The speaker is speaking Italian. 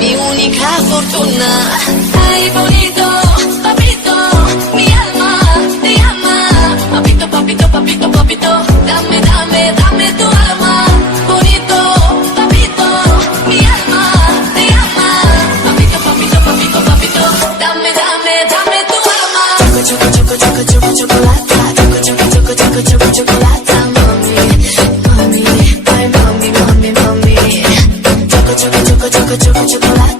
mi única fortuna. Ay, bonito, papito, mi alma te llama. Papito, papito, papito, papito, dame, dame, dame tu alma. Bonito, papito, mi alma te llama. Papito, papito, papito, papito, dame, dame, dame tu alma. Choco, choco, choco, choco, choco, chocolate. Choco, choco, choco, choco, choco, chocolate. Mami, mami, ay mami, mami, mami. Choco, choco, choco, choco, choco, chocolate.